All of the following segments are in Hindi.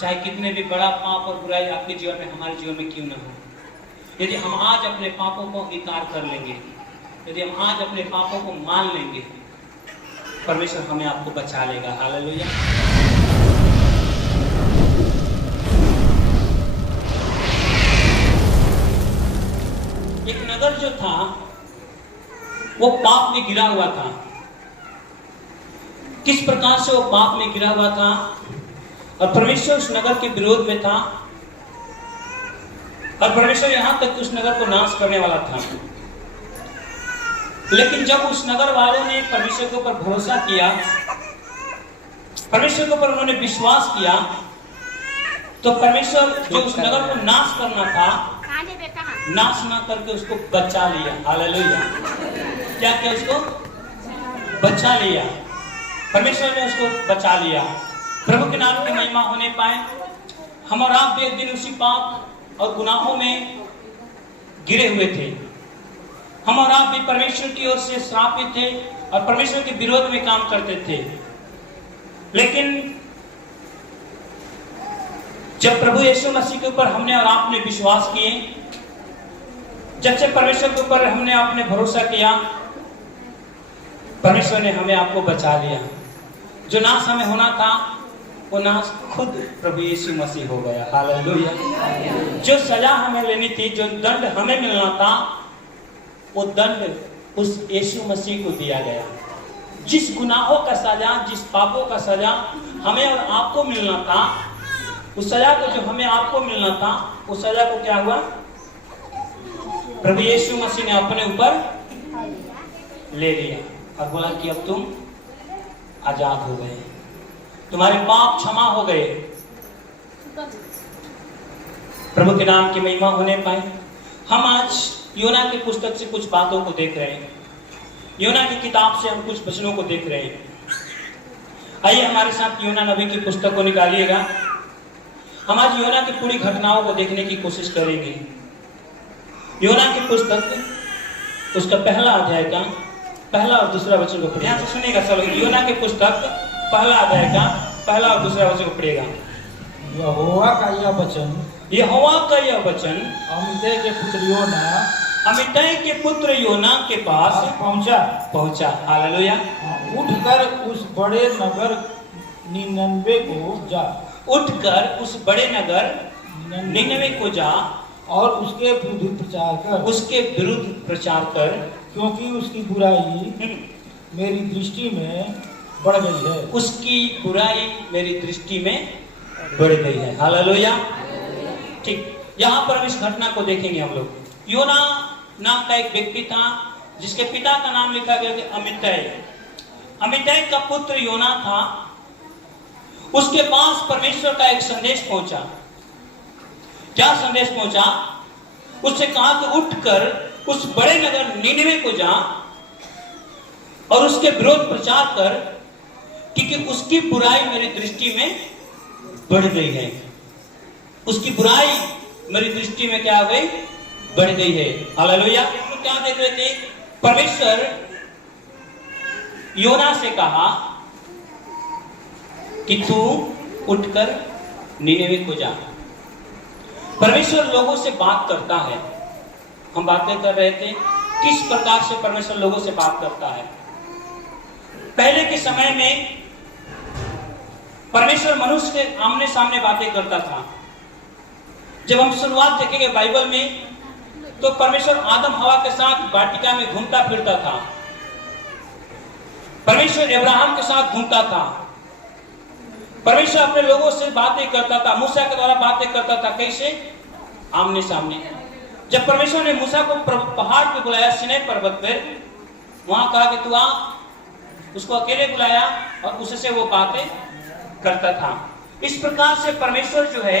चाहे कितने भी बड़ा पाप और बुराई आपके जीवन में, हमारे जीवन में क्यों ना हो, यदि हम आज अपने पापों को इनकार कर लेंगे, यदि हम आज अपने पापों को मान लेंगे, परमेश्वर हमें आपको बचा लेगा। हालेलुया। एक नगर जो था वो पाप में गिरा हुआ था। किस प्रकार से वो पाप में गिरा हुआ था और परमेश्वर उस नगर के विरोध में था और परमेश्वर यहां तक उस नगर को नाश करने वाला था। लेकिन जब उस नगर वालों ने परमेश्वर के ऊपर भरोसा किया, परमेश्वर के ऊपर उन्होंने विश्वास किया, तो परमेश्वर जो उस नगर को नाश करना था, नाश ना करके उसको बचा लिया। हालेलुया। क्या किया? उसको बचा लिया। परमेश्वर ने उसको बचा लिया। प्रभु के नाम की महिमा होने पाए। हम और आप भी एक दिन उसी पाप और गुनाहों में गिरे हुए थे। हम और आप भी परमेश्वर की ओर से श्रापित थे और परमेश्वर के विरोध में काम करते थे। लेकिन जब प्रभु यीशु मसीह के ऊपर हमने और आपने विश्वास किए, जब से परमेश्वर के ऊपर हमने आपने भरोसा किया, परमेश्वर ने हमें आपको बचा लिया। जो नाश हमें होना था वो नाश खुद प्रभु यीशु मसीह हो गया। हालेलुया। जो सजा हमें लेनी थी, जो दंड हमें मिलना था, वो दंड उस यीशु मसीह को दिया गया। जिस गुनाहों का सजा, जिस पापों का सजा हमें और आपको मिलना था, उस सजा को जो हमें आपको मिलना था, उस सजा को क्या हुआ? प्रभु यीशु मसीह ने अपने ऊपर ले लिया और बोला कि अब तुम आजाद हो गए, तुम्हारे पाप क्षमा हो गए। प्रभु के नाम की महिमा होने पाए। हम आज योना की पुस्तक से कुछ बातों को देख रहे हैं। योना की किताब से हम कुछ वचनों को देख रहे हैं। आइए हमारे साथ योना नबी की पुस्तक को निकालिएगा। हम आज योना की पूरी घटनाओं को देखने की कोशिश करेंगे। योना की पुस्तक उसका पहला अध्याय का पहला और दूसरा वचन को पढ़िए। तो सुनिएगा सब। योना की पुस्तक पहला अध्याय का पहला और दूसरा वचन को पढ़िएगा। यहोवा का यह वचन, यहोवा का यह वचन अमित्तै के पुत्र योना, अमित्तै के पुत्र योना के पास पहुंचा। हालेलुया। उठकर उस बड़े नगर निनवे को जा, उठकर उस बड़े नगर निनवे को जा और उसके विरुद्ध प्रचार कर, उसके विरुद्ध प्रचार कर, क्योंकि उसकी बुराई मेरी दृष्टि में बढ़ गई है। उसकी बुराई मेरी दृष्टि में बढ़ गई है। हालेलुया। ठीक, यहाँ पर हम इस घटना को देखेंगे हम लोग। योना नाम का एक व्यक्ति था जिसके पिता का नाम लिखा गया था अमित्तै। अमित्तै का पुत्र योना था। उसके पास परमेश्वर का एक संदेश पहुंचा। क्या संदेश पहुंचा? उससे कहा कि उठकर उस बड़े नगर नीनवे को जा और उसके विरोध प्रचार कर, क्योंकि उसकी बुराई मेरी दृष्टि में बढ़ गई है। उसकी बुराई मेरी दृष्टि में क्या हो गई? बढ़ गई है। हालेलुया। तो क्या देख रहे थे? परमेश्वर योना से कहा कि तू उठकर नीनवे को जा। परमेश्वर लोगों से बात करता है। हम बातें कर रहे थे किस प्रकार से परमेश्वर लोगों से बात करता है। पहले के समय में परमेश्वर मनुष्य के आमने सामने बातें करता था। जब हम शुरुआत देखेंगे बाइबल में, तो परमेश्वर आदम हवा के साथ वाटिका में घूमता फिरता था। परमेश्वर अब्राहम के साथ घूमता था। परमेश्वर अपने लोगों से बातें करता था। मूसा के द्वारा बातें करता था। कैसे? आमने सामने। जब परमेश्वर ने मूसा को पहाड़ पे बुलाया, सिनै पर्वत पे, वहां कहा कि तू आ, उसको अकेले बुलाया और उससे वो बातें करता था। इस प्रकार से परमेश्वर जो है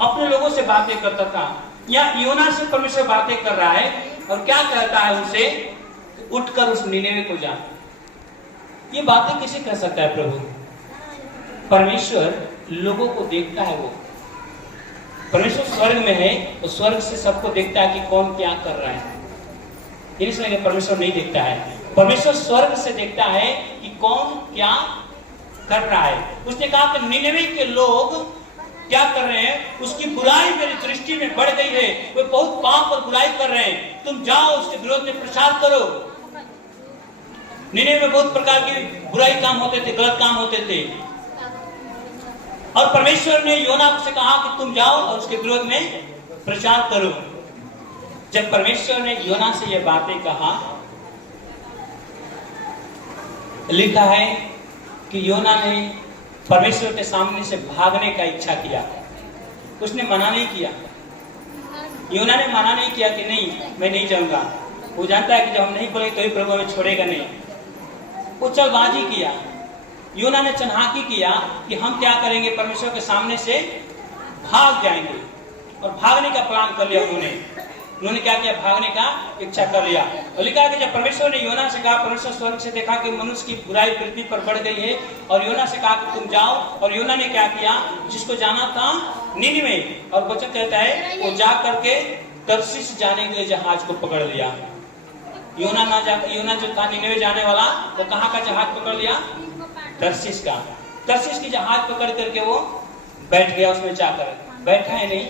अपने लोगों से बातें करता था। या योना से परमेश्वर बातें कर रहा है और क्या कहता है उनसे? उठकर उस नीनवे को जा। ये बातें किसे कह सकता है प्रभु? परमेश्वर लोगों को देखता है। वो परमेश्वर स्वर्ग में है तो स्वर्ग से सबको देखता है कि कौन क्या कर रहा है। इसलिए परमेश्वर नहीं देखता है। परमेश्वर स्वर्ग से देखता है कि कौन क्या कर रहा है। उसने कहा कि निनेवे के लोग क्या कर रहे हैं, उसकी बुराई मेरी दृष्टि में बढ़ गई है, वे बहुत पाप और बुराई कर रहे हैं, तुम जाओ उसके विरोध में प्रचार करो। निनेवे में बहुत प्रकार की बुराई काम होते थे, गलत काम होते थे, और परमेश्वर ने योना से कहा कि तुम जाओ और उसके विरोध में प्रचार करो। जब परमेश्वर ने योना से यह बातें कहा, लिखा है कि योना ने परमेश्वर के सामने से भागने का इच्छा किया, उसने मना नहीं किया। योना ने मना नहीं किया कि नहीं मैं नहीं जाऊंगा, वो जानता है कि जब हम नहीं बोलेंगे तो ही प्रभु हमें छोड़ेगा नहीं। वो चलबाजी किया, योना ने चन्हाकी किया कि हम क्या करेंगे, परमेश्वर के सामने से भाग जाएंगे, और भागने का प्लान कर लिया उन्होंने क्या किया, भागने का इच्छा कर लिया। और लिखा कि जब परमेश्वर ने योना से कहा, परमेश्वर स्वर्ग से देखा कि मनुष्य की बुराई पृथ्वी पर बढ़ गई है, और योना से कहा कि तुम जाओ, और योना ने क्या किया, जिसको जाना था निनिवे, और वचन कहता है वो जा करके तरसीस जाने के लिए जहाज को पकड़ लिया। योना जो था निनिवे जाने वाला, वो कहाँ का जहाज पकड़ लिया, तरसीस का। तरसीस की जहाज पकड़ करके वो बैठ गया, उसमें जाकर बैठा है नहीं,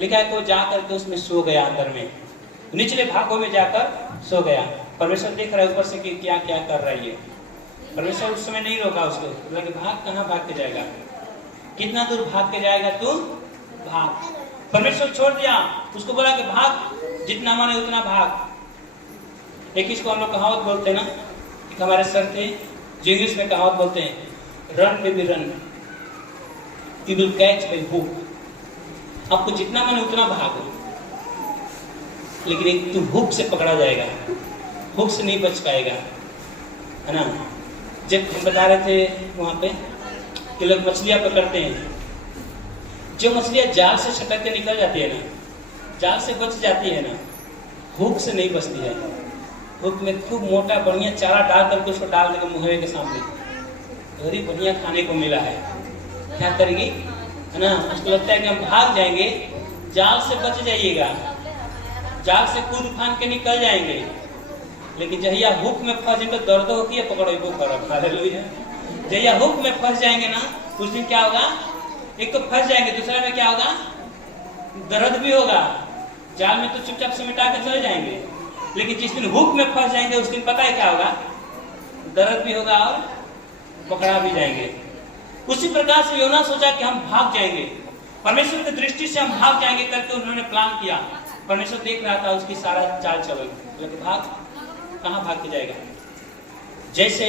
लिखा है कि वो जाकर के उसमें सो गया, अंदर में निचले भागों में जाकर सो गया। परमेश्वर देख रहा है ऊपर से कि क्या क्या कर रही है। परमेश्वर उस समय नहीं रोका उसको, बोला कि भाग, कहाँ भाग के जाएगा, कितना दूर भाग के जाएगा तू, भाग। परमेश्वर छोड़ दिया उसको, बोला कि भाग, जितना माने उतना भाग। एक इसको हम लोग कहावत बोलते हैं ना, एक हमारे सर थे जो इंग्लिश में कहावत बोलते हैं, run baby run, you will catch by hook. आपको जितना मन उतना भागो, लेकिन एक तू हुक से पकड़ा जाएगा, हुक से नहीं बच पाएगा, है ना। जब हम बता रहे थे वहां पे कि लोग मछलियां पकड़ते हैं, जो मछलियां जाल से छटक के निकल जाती है ना, जाल से बच जाती है ना, हुक से नहीं बचती है। हुक में खूब मोटा बढ़िया चारा डाल करके उसको डाल देगा मुहरे के सामने, बड़ी बढ़िया खाने को मिला है, क्या करेगी, है ना। उसको लगता है कि हम भाग जाएंगे, जाल से बच जाइएगा, जाल से कूद फान के निकल जाएंगे, लेकिन जहिया हुक में फंस जाएंगे दर्द होती है, पकड़ो करब, हालेलुया। जहिया हुक में फंस जाएंगे ना, उस दिन क्या होगा, एक तो फंस जाएंगे, दूसरा में क्या होगा, दर्द भी होगा। जाल में तो चुपचाप समेटा के चले जाएंगे, लेकिन जिस दिन हुक में फंस जाएंगे उस दिन पता है क्या होगा, दर्द भी होगा और पकड़ा भी जाएंगे। उसी प्रकार से योना सोचा कि हम भाग जाएंगे, परमेश्वर की दृष्टि से हम भाग जाएंगे करके उन्होंने प्लान किया। परमेश्वर देख रहा था उसकी सारा चाल चलन, लेकिन भाग, कहाँ भाग के जाएगा। जैसे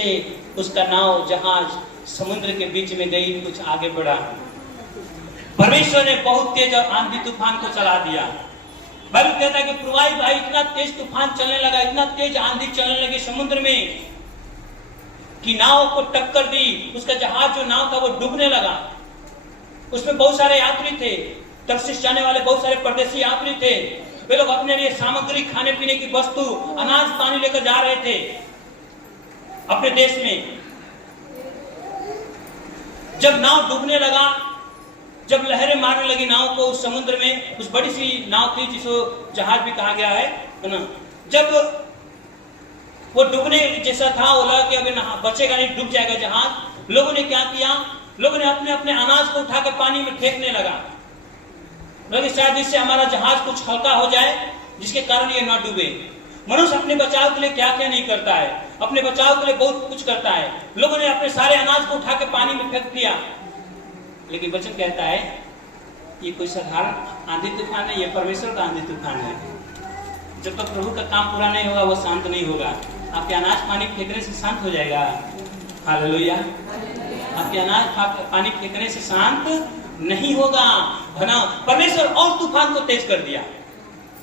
उसका नाव जहाज समुद्र के बीच में गई, कुछ आगे बढ़ा, परमेश्वर ने बहुत तेज आंधी तूफान को चला दिया। बाइबल कहता है कि प्रवाही भाई इतना तेज तूफान चलने लगा, इतना तेज आंधी चलने लगी समुद्र में कि नाव को टक्कर दी, उसका जहाज जो नाव था वो डूबने लगा। उसमें बहुत सारे यात्री थे, तरसीस जाने वाले बहुत सारे परदेशी यात्री थे। वे लोग अपने लिए सामग्री, खाने पीने की वस्तु, अनाज पानी लेकर जा रहे थे अपने देश में। जब नाव डूबने लगा, जब लहरें मारने लगी नाव को उस समुद्र में, उस बड़ी सी नाव थी जिसको जहाज भी कहा गया है ना, जब वो डूबने जैसा था, वो लगा कि अभी बचेगा नहीं, डूब जाएगा जहाज। लोगों ने क्या किया, लोगों ने अपने अपने अनाज को उठाकर पानी में फेंकने लगा, लेकिन शायद इससे हमारा जहाज कुछ हल्का हो जाए, जिसके कारण ये ना डूबे। मनुष्य अपने बचाव के लिए क्या क्या नहीं करता है, अपने बचाव के लिए बहुत कुछ करता है। लोगों ने अपने सारे अनाज को उठा के पानी में फेंक दिया, लेकिन वचन कहता है ये कोई साधारण आंधी तूफान नहीं, ये परमेश्वर का आंधी तूफान है। जब तक प्रभु का काम पूरा नहीं होगा वो शांत नहीं होगा। आपके अनाज पानी फेंकने से शांत हो जाएगा, हालेलुया। आपके अनाज पानी फेंकने से शांत नहीं होगा, है ना। परमेश्वर और तूफान को तेज कर दिया।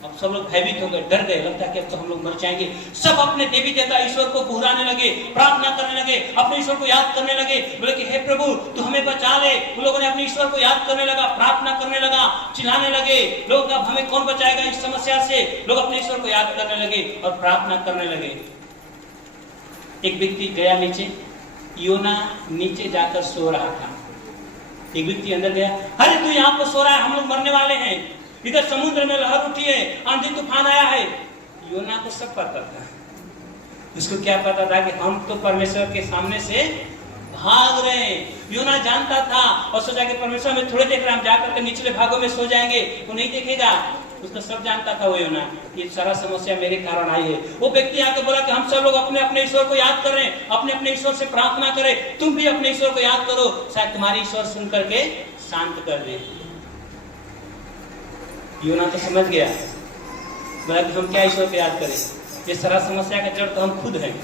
अब सब लोग भयभीत हो गए, डर गए, लगता है कि अब तो हम लोग मर जाएंगे। सब अपने देवी देवता ईश्वर को बुहराने लगे, प्रार्थना करने लगे, अपने ईश्वर को याद करने लगे, बोले कि हे प्रभु तू हमें बचा ले। उन लोगों ने अपने ईश्वर को याद करने लगा, प्रार्थना करने लगा, चिल्लाने लगे, लोग अब हमें कौन बचाएगा इस समस्या से। लोग अपने ईश्वर को याद करने लगे और प्रार्थना करने लगे। एक व्यक्ति गया नीचे, योना नीचे जाकर सो रहा था। एक व्यक्ति अंदर गया, अरे तू यहाँ पर सो रहा है, हम लोग मरने वाले हैं, इधर समुद्र में लहर उठी है, आंधी तूफान आया है। योना को सब पता था। उसको क्या पता था कि हम तो परमेश्वर के सामने से भाग रहे हैं। योना जानता था और सोचा कि परमेश्वर में थोड़े देर हम जाकर के निचले भागों में सो जाएंगे, वो नहीं देखेगा। उसको सब जानता था वो योना, ये सारा समस्या मेरे कारण आई है। वो व्यक्ति आके बोला कि हम सब लोग अपने अपने ईश्वर को याद कर रहे हैं, अपने अपने ईश्वर से प्रार्थना करें, तुम भी अपने ईश्वर को याद करो, शायद तुम्हारी ईश्वर सुन करके शांत कर दे। योना तो समझ गया, बोला कि हम क्या ईश्वर को याद करें, ये सारा समस्या का जड़ तो हम खुद हैं।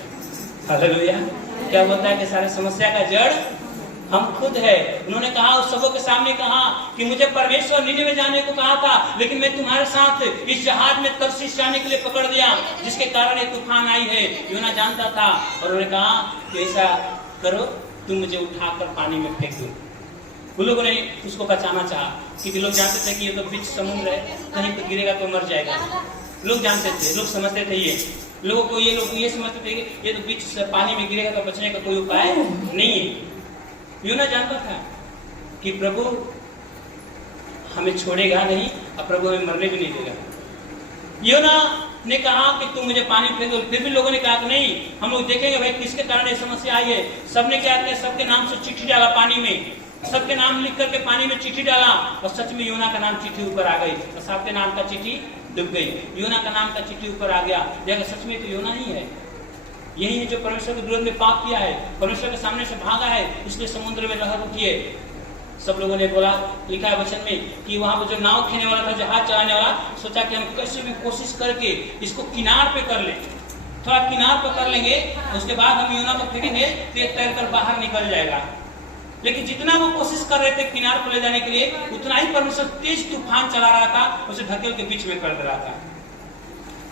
हालेलुया। क्या बोलता है कि सारे समस्या का जड़ हम खुद है। उन्होंने कहा, उस सबों के सामने कहा कि मुझे परमेश्वर निनेवे जाने को कहा था, लेकिन मैं तुम्हारे साथ इस जहाज में तरसीस जाने के लिए पकड़ दिया, जिसके कारण एक तूफान आई है। योना जानता था और उन्होंने कहा कि ऐसा करो, तुम मुझे उठाकर पानी में फेंक दो। वो लोगों ने उसको बचाना चाहा, क्योंकि लोग जानते थे कि ये तो बीच समुद्र है, कहीं तो गिरेगा तो मर जाएगा। लोग जानते थे, लोग समझते थे, ये लोग ये समझते थे कि ये तो बीच पानी में गिरेगा तो बचने का कोई उपाय नहीं है। योना जानता था कि प्रभु हमें छोड़ेगा नहीं और प्रभु हमें मरने भी नहीं देगा। योना ने कहा कि तुम मुझे पानी फेंक दो, फिर भी लोगों ने कहा कि नहीं, हम लोग देखेंगे भाई किसके कारण ये समस्या आई है। सबने क्या किया, सबके नाम से चिट्ठी डाला पानी में, सबके नाम लिख करके पानी में चिट्ठी डाला और सच में योना का नाम चिट्ठी ऊपर आ गई और सबके नाम का चिट्ठी डूब गई। योना का नाम का चिट्ठी ऊपर आ गया, देखा सच में तो योना ही है, यही है जो परमेश्वर के विरोध में पाप किया है, परमेश्वर के सामने से भागा है, इसलिए समुद्र में लहर उठी है। सब लोगों ने बोला, लिखा है वचन में कि वहां पर जो नाव खेने वाला था, जहाज चलाने वाला, सोचा कि हम कैसे भी कोशिश करके इसको किनार पे कर ले, थोड़ा किनार पे कर लेंगे, उसके बाद हम योना को फेंकेंगे तो ये तैरकर बाहर निकल जाएगा। लेकिन जितना वो कोशिश कर रहे थे किनार पर ले जाने के लिए, उतना ही परमेश्वर तेज तूफान चला रहा था, उसे ढकेल के बीच में कर दे रहा था,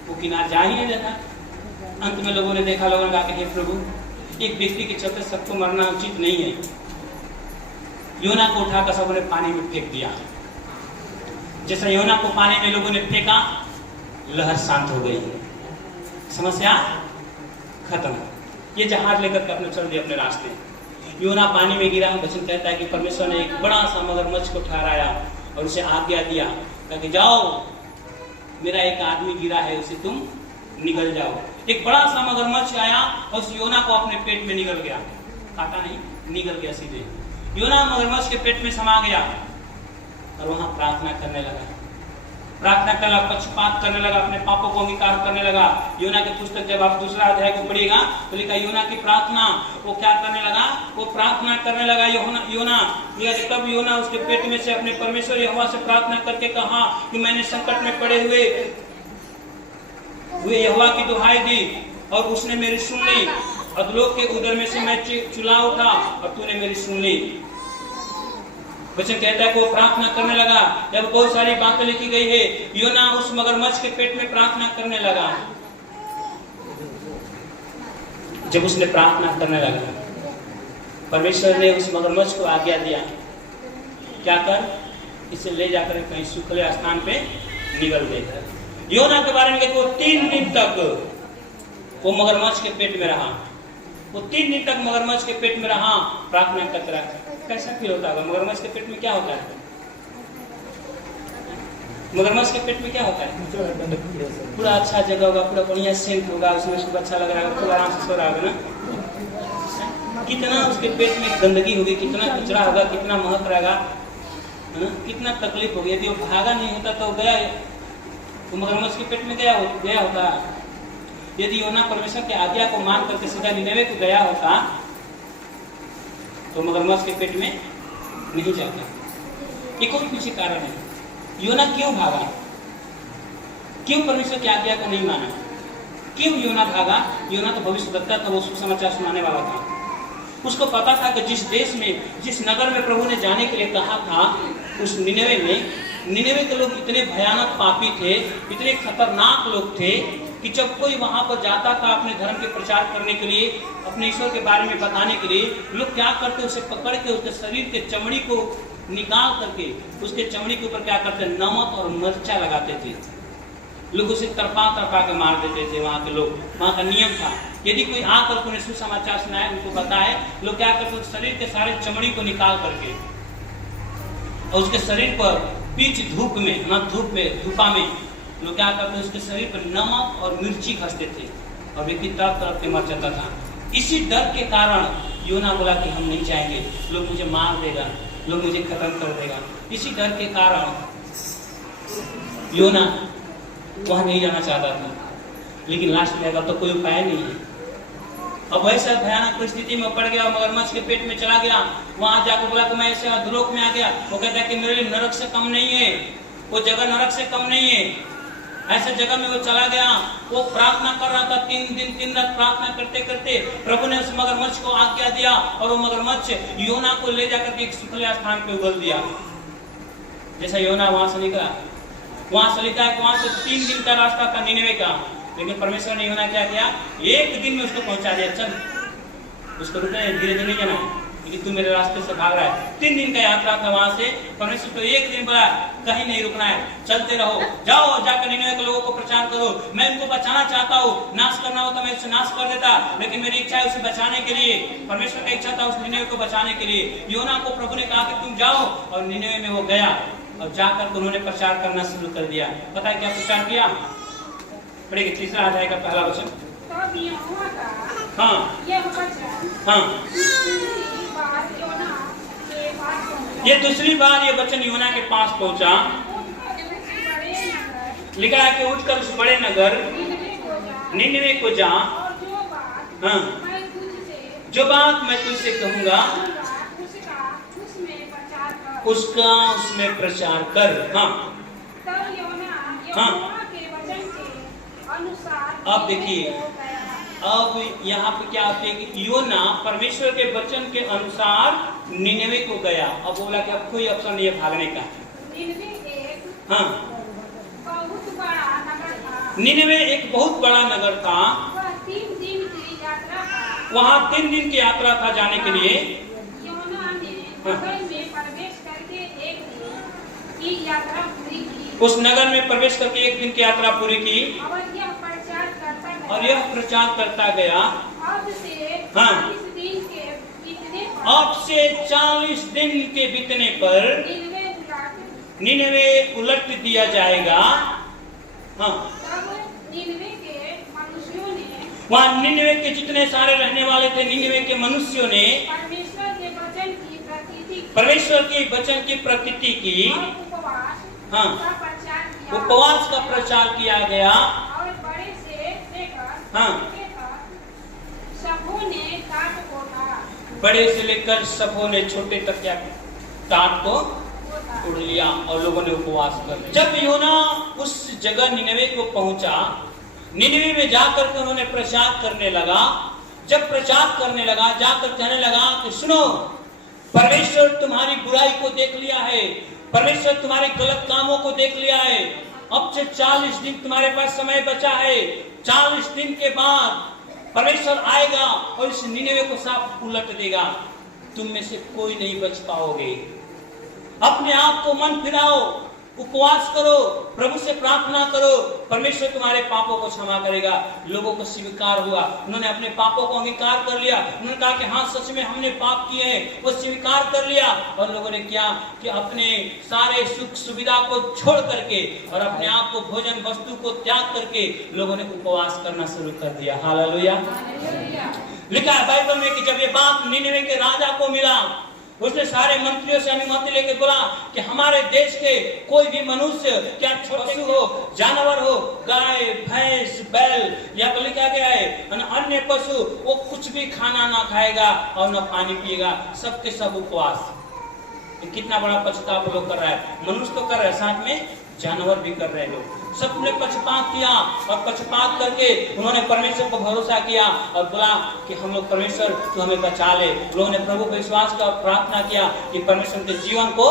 वो किनार जा ही नहीं देता। अंत में लोगों ने देखा, लोगों ने कहा कि हे प्रभु, एक व्यक्ति के चलते सबको मरना उचित नहीं है। योना को उठाकर सबों ने पानी में फेंक दिया। जैसे योना को पानी में लोगों ने फेंका, लहर शांत हो गई, समस्या खत्म। ये जहाज लेकर के अपने चल दिए अपने रास्ते। योना पानी में गिरा। वचन कहता है कि परमेश्वर ने एक बड़ा सा मगरमच्छ को ठहराया और उसे आज्ञा दिया कि जाओ, मेरा एक आदमी गिरा है, उसे तुम निगल जाओ। एक बड़ा सा मगरमच्छ आया और उस योना को अपने पेट में निगल गया, काटा नहीं, निगल गया सीधे। योना मगरमच्छ के पेट में समा गया और वहां प्रार्थना करने लगा, प्रार्थना करने लगा, पक्षपात करने लगा, अपने पापों को अंगीकार करने लगा। योना की पुस्तक जब आप दूसरा अध्याय को पढ़िएगा तो लिखा योना की प्रार्थना। वो क्या करने लगा, वो प्रार्थना करने लगा। योना तब योना उसके पेट में से अपने परमेश्वर यहोवा से प्रार्थना करके कहा कि मैंने संकट में पड़े हुए यहोवा की दुहाई दी और उसने मेरी सुन ली। अधलोक के उदर में से मैं चिल्ला उठा और तूने मेरी सुन ली। वचन कहता है कि वो प्रार्थना करने लगा। जब बहुत सारी बातें लिखी गई है, योना उस मगरमच्छ के पेट में प्रार्थना करने लगा। जब उसने प्रार्थना करने लगा, परमेश्वर ने उस मगरमच्छ को आज्ञा दिया, क्या कर, इसे ले जाकर कहीं सूखले स्थान पे निगल दे। योना के बारे में कहते, वो 3 दिन तक वो मगरमच्छ के पेट में रहा। वो 3 दिन तक मगरमच्छ के पेट में रहा, प्रार्थना करता रहा। कैसा फील होता है? मगरमच्छ के पेट में क्या होता है? मगरमच्छ के पेट में क्या होता है? पूरा अच्छा जगह होगा, पूरा बढ़िया सेंट होगा, उसमें उसको अच्छा लग रहा होगा, पूरा आराम से सो रहा होगा ना। कितना उसके पेट में गंदगी होगी, कितना कचरा होगा, कितना महक रहेगा, कितना तकलीफ होगी। यदि वो भागा नहीं होता तो गया, तो मगरमच्छ के पेट में गया होता। यदि योना परमेश्वर की आज्ञा को मान करके सीधा निनेवे को गया होता तो मगरमच्छ के पेट में नहीं जाता। ये कौन पीछे कारण है? योना क्यों भागा? क्यों परमेश्वर की आज्ञा को नहीं माना? क्यों योना भागा? योना तो भविष्यवक्ता था, वो सुसमाचार सुनाने वाला था। उसको पता था कि जिस देश में, जिस नगर में प्रभु ने जाने के लिए कहा था, उस निनेवे के लोग इतने भयानक पापी थे, इतने खतरनाक लोग थे कि जब कोई वहां पर जाता था अपने धर्म के प्रचार करने के लिए, अपने ईश्वर के बारे में बताने के लिए, लोग क्या करते, उसे पकड़ के उसके शरीर के चमड़ी को निकाल करके उसके चमड़ी के ऊपर क्या करते, नमक और मिर्चा लगाते थे। लोग उसे तरपा के मार देते थे। वहां के लोग, वहां का नियम था, यदि कोई आकर उन्हें सुसमाचार सुनाए, उनको बताए, लोग क्या करते, शरीर के सारे चमड़ी को निकाल करके और उसके शरीर पर बीच धूप में, धूपा में लोग क्या करते, उसके शरीर पर नमक और मिर्ची घसते थे और व्यक्ति तरफ के मर जाता था। इसी डर के कारण योना बोला कि हम नहीं जाएंगे, लोग मुझे मार देगा, लोग मुझे खत्म कर देगा। इसी डर के कारण योना वहां नहीं जाना चाहता था, लेकिन लास्ट में लगा तो कोई उपाय नहीं है। अब वैसा भयानक परिस्थिति में पड़ गया, मगरमच्छ के पेट में चला गया। वहां जाकर बोला कि मैं ऐसे अधोलोक में आ गया। वो कहता है कि मेरे लिए नरक से कम नहीं है, वो जगह नरक से कम नहीं है। ऐसे जगह में वो चला गया, वो प्रार्थना कर रहा था 3 दिन 3 रात प्रार्थना करते करते प्रभु ने उस मगरमच्छ को आज्ञा दिया और वो मगरमच्छ योना को ले जाकर के एक सुखले स्थान पे उगल दिया। जैसा योना वहां से निकला, वहां से लिखा है कि वहां से 3 दिन का रास्ता था निनेवे का, लेकिन परमेश्वर ने योना क्या किया, 1 दिन में उसको पहुंचा दिया। चल, उसको रुकना है, धीरे धीरे जाना है, लेकिन तू मेरे रास्ते से भाग रहा है। 3 दिन का यात्रा था वहां से। परमेश्वर तो 1 दिन बोला कहीं नहीं रुकना है, चलते रहो, जाओ जाकर निनेवे के लोगों को प्रचार करो। मैं उनको बचाना चाहता हूँ, नाश करना हो तो मैं उसे नाश कर देता, लेकिन मेरी इच्छा है उसे बचाने के लिए। परमेश्वर की इच्छा था उस निनेवे को बचाने के लिए। योना को प्रभु ने कहा कि तुम जाओ, और निनेवे में वो गया और जाकर उन्होंने प्रचार करना शुरू कर दिया। पता है क्या प्रचार किया? पढ़ेगा 3रा अध्याय का पहला वचन। हाँ हाँ, ये दूसरी बार ये वचन योना के पास पहुंचा। लिखा है कि उठकर उस बड़े नगर निनेवे को जा, हाँ, जो बात मैं तुझसे कहूंगा उसका उसमें प्रचार कर। हाँ हाँ, अब देखिए, अब यहाँ पे क्या होता है कि योना परमेश्वर के वचन के अनुसार निनेवे को गया। अब बोला कि अब कोई ऑप्शन नहीं है भागने का। हाँ, निनेवे एक बहुत बड़ा नगर था। वहाँ 3 दिन की यात्रा था जाने के लिए। उस नगर में प्रवेश करके 1 दिन की यात्रा पूरी की और यह प्रचार करता गया। हाँ, अब से 40 दिन के बीतने पर निनेवे उलट दिया जाएगा। हाँ, वहाँ निनेवे के जितने सारे रहने वाले थे, निनेवे के मनुष्यों ने परमेश्वर के वचन की प्रतीति की, हाँ, उपवास का प्रचार किया गया। हाँ, बड़े से लेकर सबों ने छोटे तक क्या टाट को उड़ लिया और लोगों ने उपवास कर लिया। जब योना उस जगह निनेवे को पहुंचा, निनेवे में जाकर के उन्होंने प्रचार करने लगा। जब प्रचार करने लगा, जाकर कहने लगा कि सुनो, परमेश्वर तुम्हारी बुराई को देख लिया है, परमेश्वर तुम्हारे गलत कामों को देख लिया है। अब से 40 दिन तुम्हारे पास समय बचा है। 40 दिन के बाद परमेश्वर आएगा और इस निनेवे को साफ उलट देगा। तुम में से कोई नहीं बच पाओगे। अपने आप को मन फिराओ, उपवास करो, प्रभु से प्रार्थना करो, परमेश्वर तुम्हारे पापों को क्षमा करेगा। लोगों को स्वीकार हुआ, उन्होंने अपने पापों को अंगीकार कर लिया। उन्होंने कहा कि हाँ, सच में हमने पाप किए हैं, वो स्वीकार कर लिया। और लोगों ने क्या कि अपने सारे सुख सुविधा को छोड़ करके और अपने आप को भोजन वस्तु को त्याग करके लोगों ने उपवास करना शुरू कर दिया। हालेलुया। लिखा है बाइबल में कि जब ये बात निनेवे के राजा को मिला, उसने सारे मंत्रियों से अनुमति लेकर बोला कि हमारे देश के कोई भी मनुष्य, क्या छोटे हो, जानवर हो, गाय, भैंस, बैल, या तो लिखा गया है अन्य पशु, वो कुछ भी खाना ना खाएगा और ना पानी पिएगा, सबके सब उपवास। कितना बड़ा पछतावा लोग कर रहा है। मनुष्य तो कर रहा है, साथ में जानवर भी कर रहे हैं। लोग सबने पक्षपात किया और पक्षपात करके उन्होंने परमेश्वर को भरोसा किया और बोला कि हम लोग परमेश्वर तू हमें बचा ले। लोगों ने प्रभु को विश्वास किया और प्रार्थना किया कि परमेश्वर के जीवन को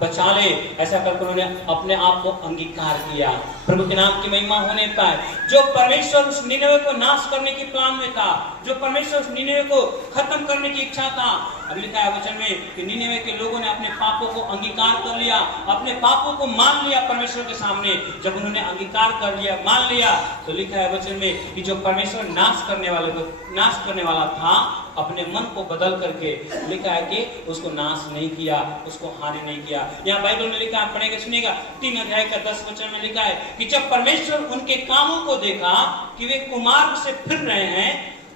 बचा ले। ऐसा करके उन्होंने अपने आप को अंगीकार किया। प्रभु के नाम की महिमा होने पाए। जो परमेश्वर उस निनेवे को नाश करने की प्लान में था, जो परमेश्वर उस निनेवे को खत्म करने की इच्छा था, अब लिखा है वचन में कि निनेवे के लोगों ने अपने पापों को अंगीकार कर लिया, अपने पापों को मान लिया परमेश्वर के सामने। जब उन्होंने अंगीकार कर लिया, मान लिया, तो लिखा है वचन में कि जो परमेश्वर नाश करने वाला था, अपने मन को बदल करके लिखा है कि उसको नाश नहीं किया, उसको हानि नहीं किया। यहाँ बाइबल में लिखा है, पढ़ेगा सुनिएगा, 3 अध्याय का 10 वचन में लिखा है कि जब परमेश्वर उनके कामों को देखा कि वे कुमार्ग से फिर रहे हैं,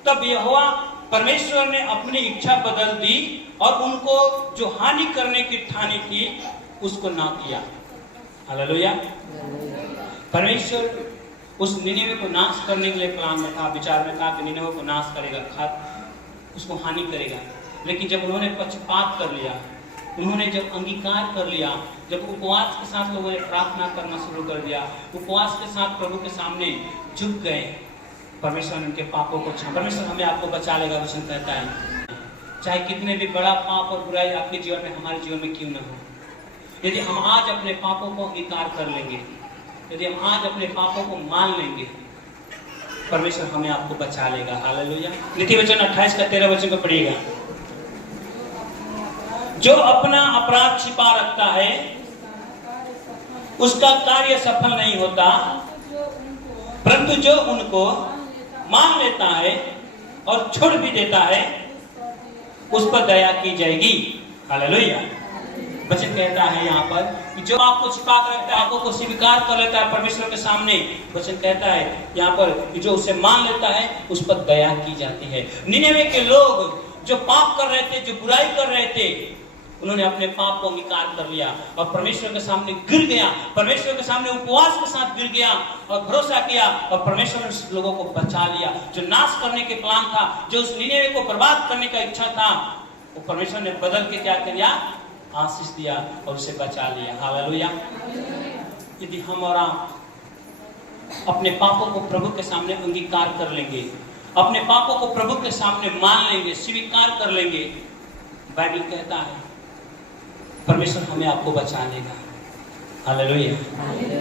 तब यहोवा परमेश्वर ने अपनी इच्छा बदल दी और उनको जो हानि करने की ठानी थी उसको ना किया। हालेलुया। परमेश्वर उस निनेवे को नाश करने के लिए प्लान में था, विचार में था कि निनेवे को नाश करेगा, उसको हानि करेगा। लेकिन जब उन्होंने पक्षपात कर लिया, उन्होंने जब अंगीकार कर लिया, जब उपवास के साथ लोगों ने प्रार्थना करना शुरू कर दिया, उपवास के साथ प्रभु के सामने झुक गए, परमेश्वर ने उनके पापों को क्षमा। परमेश्वर हमें आपको बचा लेगा, वचन कहता है। चाहे कितने भी बड़ा पाप और बुराई आपके जीवन में, हमारे जीवन में क्यों न हो, यदि हम आज अपने पापों को अंगीकार कर लेंगे, यदि हम आज अपने पापों को मान लेंगे, परमेश्वर हमें आपको बचा लेगा। हालेलुया। नीति वचन 28 का 13 वचन को पढ़िएगा। जो अपना अपराध छिपा रखता है उसका कार्य सफल नहीं होता, परंतु जो उनको मान लेता है और छोड़ भी देता है उस पर दया की जाएगी। हालेलुया। वचन कहता है यहाँ पर कि जो आपको छिपा कर रखता है, आपको को स्वीकार कर लेता है परमेश्वर के सामने, वचन कहता है यहाँ पर कि जो उसे मान लेता है उस पर दया की जाती है। निनेवे के लोग जो पाप कर रहे थे, जो बुराई कर रहे थे, उन्होंने अपने पाप को अंगीकार कर लिया और परमेश्वर के सामने गिर गया, परमेश्वर के सामने उपवास के साथ गिर गया और भरोसा किया और परमेश्वर ने उस लोगों को बचा लिया। जो नाश करने के प्लान था, जो उस निनेवे को बर्बाद करने का इच्छा था, वो परमेश्वर ने बदल के क्या किया, आशीष दिया और उसे बचा लिया। हालेलुया। यदि हम और आप अपने पापों को प्रभु के सामने अंगीकार कर लेंगे, अपने पापों को प्रभु के सामने मान लेंगे, स्वीकार कर लेंगे, बाइबल कहता है परमेश्वर हमें आपको बचा लेगा। हालेलुया।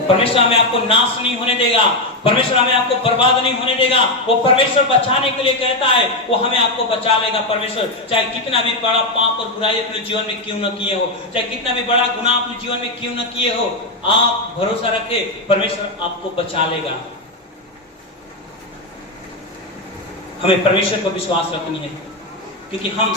परमेश्वर हमें आपको नाश नहीं होने देगा, परमेश्वर हमें आपको बर्बाद नहीं होने देगा। वो परमेश्वर बचाने के लिए कहता है, वो हमें आपको बचा लेगा। परमेश्वर चाहे कितना भी बड़ा पाप और बुराई अपने जीवन में क्यों न किए हो, चाहे कितना भी बड़ा गुनाह अपने जीवन में क्यों न किए हो, आप भरोसा रखें, परमेश्वर आपको बचा लेगा। हमें परमेश्वर पर विश्वास रखनी है, क्योंकि हम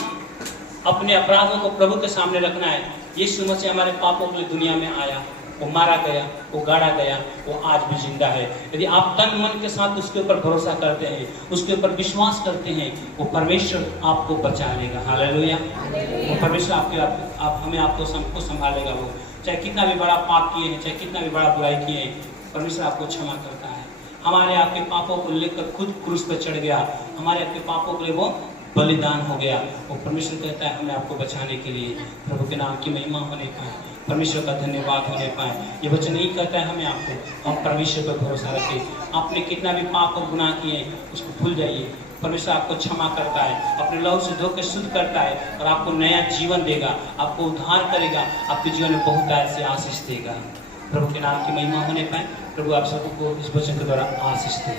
अपने अपराधों को प्रभु के सामने रखना है। यीशु मसीह हमारे पापों के लिए दुनिया में आया, वो मारा गया, वो गाड़ा गया, वो आज भी जिंदा है। यदि आप तन मन के साथ उसके ऊपर भरोसा करते हैं, उसके ऊपर विश्वास करते हैं, वो परमेश्वर आपको बचा लेगा। हालेलुया। वो परमेश्वर आप हमें आपको सबको संभालेगा। वो चाहे कितना भी बड़ा पाप किए हैं, चाहे कितना भी बड़ा बुराई किए हैं, परमेश्वर आपको क्षमा करता है। हमारे आपके पापों को लेकर खुद क्रूस पर चढ़ गया, हमारे आपके पापों के लिए वो बलिदान हो गया। वो परमेश्वर कहता है हमें आपको बचाने के लिए, प्रभु के नाम की महिमा होने पाए, परमेश्वर का धन्यवाद होने पाए। ये वचन नहीं कहता है हमें आपको, हम परमेश्वर पर भरोसा रखें। आपने कितना भी पाप और गुनाह किए उसको भूल जाइए, परमेश्वर आपको क्षमा करता है, अपने लहू से धो के शुद्ध करता है और आपको नया जीवन देगा, आपको उद्धार करेगा, आपके जीवन में बहुत ऐसे आशीष देगा। प्रभु के नाम की महिमा होने पाए। प्रभु आप सबको इस वचन के द्वारा आशीष दे।